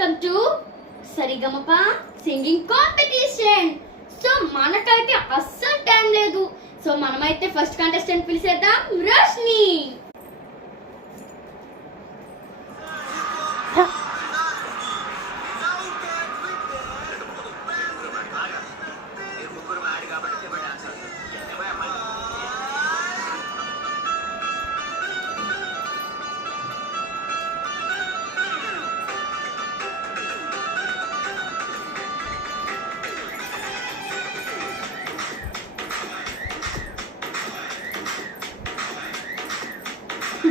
Welcome to Sarigamapa singing competition. So మనకైతే అస్సలు time లేదు. సో మనమైతే ఫస్ట్ కంటెస్టెంట్ పిలిచేద్దాం, రోష్ని.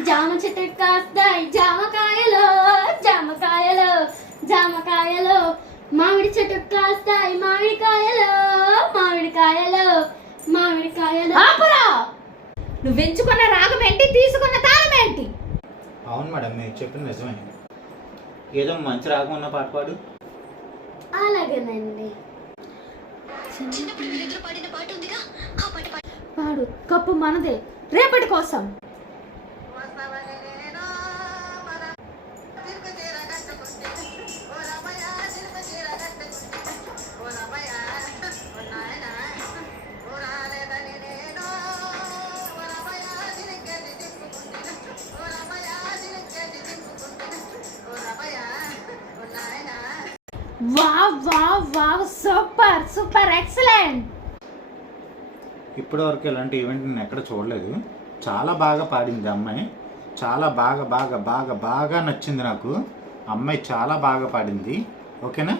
జామ చెట్టు కాస్తాయి జామకాయలు, జామకాయలు, జామకాయలు. మామిడి చెట్టు కాస్తాయి మామిడికాయలు, మామిడికాయలు, మామిడికాయలు. ఆపురా! నువ్వు ఎంచుకున్న రాగం ఏంటి, తీసుకున్న తాళం ఏంటి? అవును మేడం, మీరు చెప్పిన నిజమే. ఏదో మంచి రాగం ఉన్న పాట పాడు. అలాగేనండి. పాడు. కప్పు మనదే, రేపటి కోసం. Wow wow wow, super super, excellent. ఇప్పటి వరకు ఇలాంటి ఈవెంట్ నేను ఎక్కడ చూడలేదు. చాలా బాగా పాడింది అమ్మాయి. చాలా బాగా బాగా బాగా బాగా నచ్చింది నాకు. అమ్మాయి చాలా బాగా పాడింది. ఓకేనా?